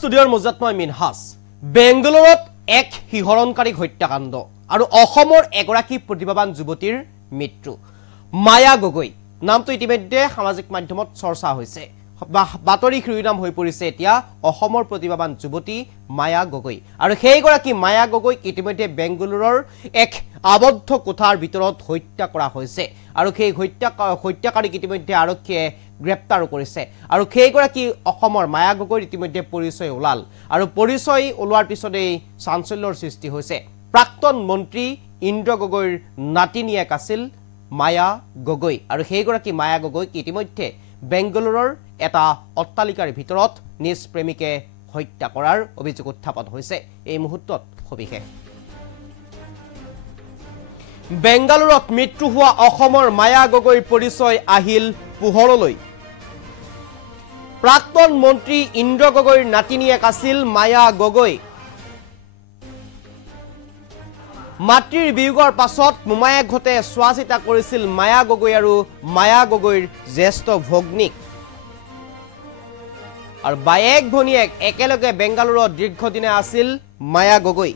ষ্টুডিঅ'ৰ মজাত মই মিনহাজ বেংগালুৰুত এক হিহৰণকাৰী হত্যাকাণ্ড আৰু অসমৰ এগৰাকী প্ৰতিভাৱান যুৱতীৰ মৃত্যু মায়া গগৈ নামটো ইতিমধ্যে সামাজিক মাধ্যমত চৰ্চা হৈছে বাতৰি শিৰোনাম হৈ পৰিছে এতিয়া অসমৰ প্ৰতিভাৱান যুৱতী মায়া গগৈ আৰু সেইগৰাকী মায়া গগৈ ইতিমধ্যে বেংগালুৰুৰ এক আবদ্ধ কোঠাৰ ভিতৰত হত্যা কৰা হৈছে আৰু সেই হত্যাকাৰীক ইতিমধ্যে আৰক্ষীয়ে গ্ৰেপ্তাৰ কৰিছে আৰু সেইগৰাকী অসমৰ মায়া গগৈৰ ইতিমধ্যে পৰিচয় ওলাল আৰু পৰিচয় ওলোৱাৰ পিছতেই চাঞ্চল্যৰ সৃষ্টি হৈছে প্ৰাক্তন মন্ত্ৰী ইন্দ্ৰ গগৈৰ নাতিনিয়েক আছিল মায়া গগৈ আৰু সেইগৰাকী মায়া গগৈক ইতিমধ্যে বেংগালুৰুৰ এটা অট্টালিকাৰ ভিতৰত নিজ প্ৰেমিকে হত্যা কৰাৰ অভিযোগ উত্থাপন হৈছে এই মুহূৰ্তত সবিশেষ বেংগালুৰুত মৃত্যু হোৱা অসমৰ মায়া গগৈৰ পৰিচয় আহিল পোহৰলৈ প্ৰাক্তন মন্ত্ৰী ইন্দ্ৰ গগৈৰ নাতিনিয়েক আছিল মায়া গগৈ মাতৃৰ বিয়োগৰ পাছত মোমায়েক ঘতে চোৱাচিতা কৰিছিল মায়া গগৈ আৰু মায়া গগৈৰ জ্যেষ্ঠ ভগ্নীক আৰু বায়েক ভনীয়েক একেলগে বেংগালুৰুত দীৰ্ঘদিনে আছিল মায়া গগৈ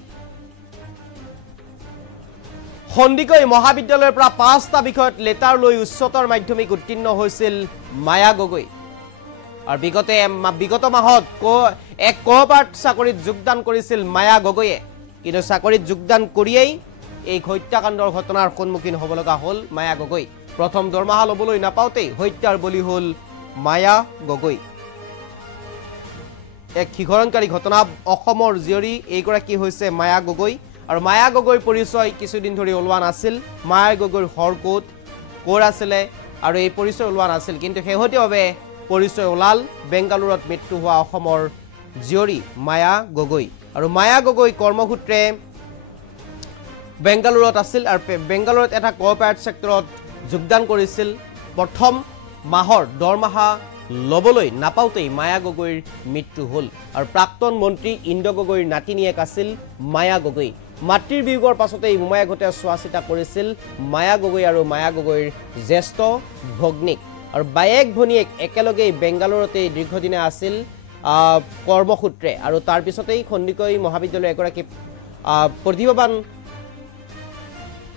সন্দিকৈ মহাবিদ্যালয়ৰ পৰা 5টা বিষয়ত লেটাৰ লৈ উচ্চতৰ মাধ্যমিক উত্তীৰ্ণ হৈছিল মায়া গগৈ আৰু বিগত মাহত এক কোঅপাৰেট চাকৰিত যোগদান কৰিছিল মায়া গগৈয়ে কিন্তু চাকৰিত যোগদান কৰিয়েই এই হত্যাকাণ্ডৰ ঘটনাৰ সন্মুখীন হ'ব লগা হ'ল মায়া গগৈ প্ৰথম দৰমহা ল'বলৈ নাপাওঁতেই হত্যাৰ বলি হ'ল মায়া গগৈ এক হিহৰণকাৰী ঘটনা অসমৰ জীয়ৰী এইগৰাকী হৈছে মায়া গগৈ আৰু মায়া গগৈৰ পৰিচয় কিছুদিন ধৰি ওলোৱা নাছিল মায়া গগৈৰ ঘৰ ক'ৰ আছিলে আৰু এই পৰিচয় ওলোৱা নাছিল কিন্তু শেহতীয়াভাৱে পৰিচয় ওলাল বেংগালুৰুত মৃত্যু হোৱা অসমৰ জীয়ৰী মায়া গগৈ আৰু মায়া গগৈ কৰ্মসূত্ৰে বেংগালুৰুত আছিল আৰু বেংগালুৰুত এটা কোঅপাৰেট সেক্টৰত যোগদান কৰিছিল প্ৰথম মাহৰ দৰমহা লবলৈ নাপাওঁতেই মায়া গগৈৰ মৃত্যু হ'ল আৰু প্ৰাক্তন মন্ত্ৰী ইন্দ্ৰ গগৈৰ নাতিনিয়েক আছিল মায়া গগৈ মাতৃৰ বিয়োগৰ পাছতেই মোমায়েক ঘতে চোৱাচিতা কৰিছিল মায়া গগৈ আৰু মায়া গগৈৰ জ্যেষ্ঠ ভগ্নীক আৰু বায়েক ভনীয়েক একেলগে বেংগালুৰুতে দীৰ্ঘদিনে আছিল কৰ্মসূত্ৰে আৰু তাৰ পিছতেই সন্দিকৈ মহাবিদ্যালয়ৰ এগৰাকী প্ৰতিভাৱান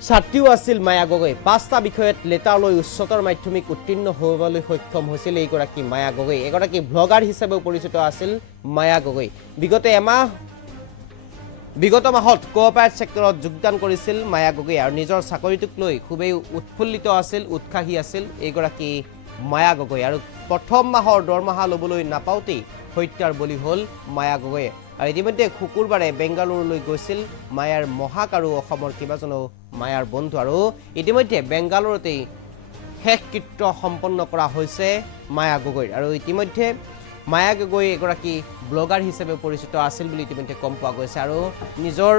ছাত্ৰীও আছিল মায়া গগৈ 5টা বিষয়ত লেটাৰ লৈ উচ্চতৰ মাধ্যমিক উত্তীৰ্ণ হ'বলৈ সক্ষম হৈছিল এইগৰাকী মায়া গগৈ এগৰাকী ব্লগাৰ হিচাপেও পৰিচিত আছিল মায়া গগৈ বিগত মাহত কোঅপাৰেট সেক্টৰত যোগদান কৰিছিল মায়া গগৈ আৰু নিজৰ চাকৰিটোক লৈ খুবেই উৎফুল্লিত আছিল উৎসাহী আছিল এইগৰাকী মায়া গগৈ আৰু প্ৰথম মাহৰ দৰমহা ল'বলৈ নাপাওঁতেই হত্যাৰ বলি হ'ল মায়া গগৈয়ে আৰু ইতিমধ্যে শুকুৰবাৰে বেংগালুৰুলৈ গৈছিল মায়াৰ মহাক আৰু অসমৰ কেইবাজনো মায়াৰ বন্ধু আৰু ইতিমধ্যে বেংগালুৰুতেই শেষকৃত্য সম্পন্ন কৰা হৈছে মায়া গগৈৰ আৰু ইতিমধ্যে মায়া গগৈ এগৰাকী ব্লগাৰ হিচাপে পৰিচিত আছিল বুলি ইতিমধ্যে গম পোৱা গৈছে আৰু নিজৰ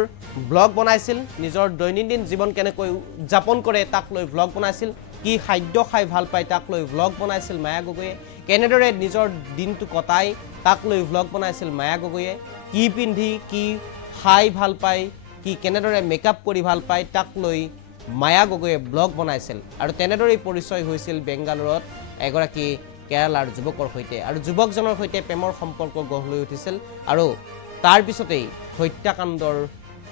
ব্লগ বনাইছিল নিজৰ দৈনন্দিন জীৱন কেনেকৈ উদযাপন কৰে তাক লৈ ব্লগ বনাইছিল কি খাদ্য খাই ভাল পায় তাক লৈ ব্লগ বনাইছিল মায়া গগৈয়ে কেনেদৰে নিজৰ দিনটো কটাই তাক লৈ ব্লগ বনাইছিল মায়া গগৈয়ে কি পিন্ধি কি খাই ভাল পায় কি কেনেদৰে মেকআপ কৰি ভাল পায় তাক লৈ মায়া গগৈয়ে ব্লগ বনাইছিল আৰু তেনেদৰে পৰিচয় হৈছিল বেংগালুৰুত এগৰাকী কেৰালাৰ যুৱকৰ সৈতে আৰু যুৱকজনৰ সৈতে প্ৰেমৰ সম্পৰ্ক গঢ় লৈ উঠিছিল আৰু তাৰ পিছতেই হত্যাকাণ্ডৰ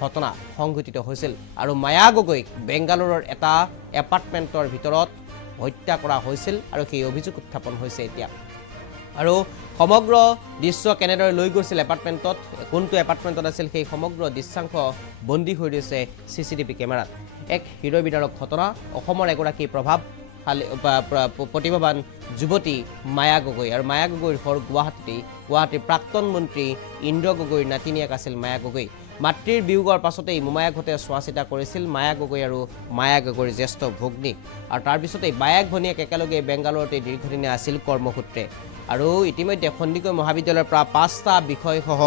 ঘটনা সংঘটিত হৈছিল আৰু মায়া গগৈক বেংগালুৰুৰ এটা এপাৰ্টমেণ্টৰ ভিতৰত হত্যা কৰা হৈছিল আৰু সেই অভিযোগ উত্থাপন হৈছে এতিয়া আৰু সমগ্ৰ দৃশ্য কেনেদৰে লৈ গৈছিল এপাৰ্টমেণ্টত কোনটো এপাৰ্টমেণ্টত আছিল সেই সমগ্ৰ দৃশ্যাংশ বন্দী হৈ ৰৈছে CCTV কেমেৰাত এক হৃদয় বিদাৰক ঘটনা অসমৰ এগৰাকী প্ৰতিভাৱান যুৱতী মায়া গগৈ আৰু মায়া গগৈৰ ঘৰ গুৱাহাটীৰ প্ৰাক্তন মন্ত্ৰী ইন্দ্ৰ গগৈৰ নাতিনিয়েক আছিল মায়া গগৈ মাতৃৰ বিয়োগৰ পাছতেই মোমায়েক ঘতে চোৱাচিতা কৰিছিল মায়া গগৈ আৰু মায়া গগৈৰ জ্যেষ্ঠ ভগ্নীক আৰু তাৰ পিছতেই বায়েক ভনীয়েক একেলগে বেংগালুৰুতে দীৰ্ঘদিনে আছিল কৰ্মসূত্ৰে আৰু ইতিমধ্যে সন্দিকৈ মহাবিদ্যালয়ৰ পৰা 5টা বিষয়সহ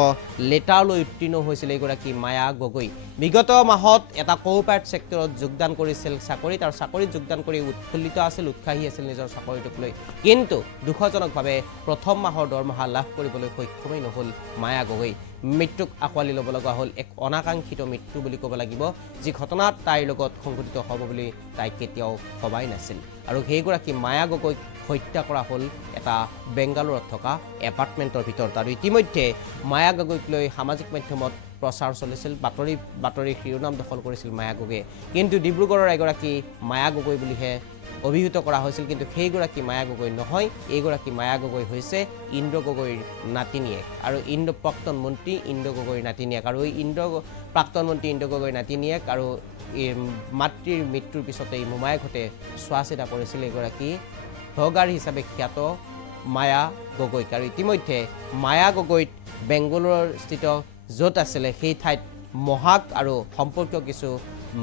লেটাৰ লৈ উত্তীৰ্ণ হৈছিল এইগৰাকী মায়া গগৈ বিগত মাহত এটা কোঅপাৰেট সেক্টৰত যোগদান কৰিছিল চাকৰিত আৰু চাকৰিত যোগদান কৰি উৎফুল্লিত আছিল উৎসাহী আছিল নিজৰ চাকৰিটোক লৈ কিন্তু দুখজনকভাৱে প্ৰথম মাহৰ দৰমহা লাভ কৰিবলৈ সক্ষমেই নহ'ল মায়া গগৈ মৃত্যুক আঁকোৱালি ল'ব লগা হ'ল এক অনাকাংক্ষিত মৃত্যু বুলি ক'ব লাগিব যি ঘটনাত তাইৰ লগত সংঘটিত হ'ব বুলি তাই কেতিয়াও ভবাই নাছিল আৰু সেইগৰাকী মায়া গগৈক হত্যা কৰা হ'ল এটা বেংগালুৰুত থকা এপাৰ্টমেণ্টৰ ভিতৰত আৰু ইতিমধ্যে মায়া গগৈক লৈ সামাজিক মাধ্যমত প্ৰচাৰ চলিছিল বাতৰিৰ শিৰোনাম দখল কৰিছিল মায়া গগৈয়ে কিন্তু ডিব্ৰুগড়ৰ এগৰাকী মায়া গগৈ বুলিহে অভিহিত কৰা হৈছিল কিন্তু সেইগৰাকী মায়া গগৈ নহয় এইগৰাকী মায়া গগৈ হৈছে ইন্দ্ৰ গগৈৰ নাতিনীয়েক আৰু প্ৰাক্তন মন্ত্ৰী ইন্দ্ৰ গগৈৰ নাতিনীয়েক আৰু এই প্ৰাক্তন মন্ত্ৰী ইন্দ্ৰ গগৈৰ নাতিনীয়েক আৰু মাতৃৰ মৃত্যুৰ পিছতে এই মোমায়েকহঁতে চোৱা চিতা কৰিছিল এগৰাকী ভগাৰ হিচাপে খ্যাত মায়া গগৈক আৰু ইতিমধ্যে মায়া গগৈত বেংগালুৰুৰ স্থিত য'ত আছিলে সেই ঠাইত মহাক আৰু সম্পৰ্কীয় কিছু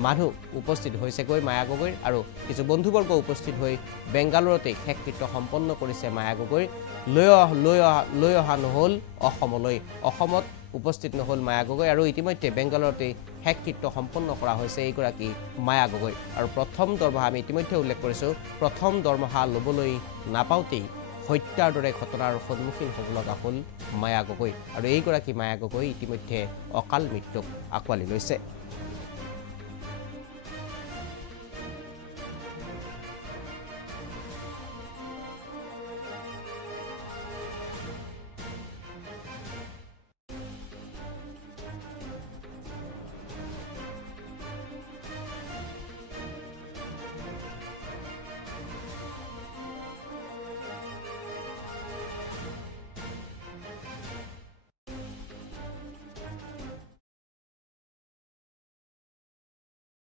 মানুহ উপস্থিত হৈছেগৈ মায়া গগৈৰ আৰু কিছু বন্ধুবৰ্গ উপস্থিত হৈ বেংগালুৰুতে শেষকৃত্য সম্পন্ন কৰিছে মায়া গগৈৰ লৈ অহা নহ'ল অসমত উপস্থিত নহ'ল মায়া গগৈ আৰু ইতিমধ্যে বেংগালুৰুতে শেষকৃত্য সম্পন্ন কৰা হৈছে এইগৰাকী মায়া গগৈ আৰু প্ৰথম দৰমহা আমি ইতিমধ্যে উল্লেখ কৰিছোঁ প্ৰথম দৰমহা ল'বলৈ নাপাওঁতেই হত্যাৰ দৰে ঘটনাৰ সন্মুখীন হ'ব লগা হ'ল মায়া গগৈ আৰু এইগৰাকী মায়া গগৈ ইতিমধ্যে অকাল মৃত্যুক আঁকোৱালি লৈছে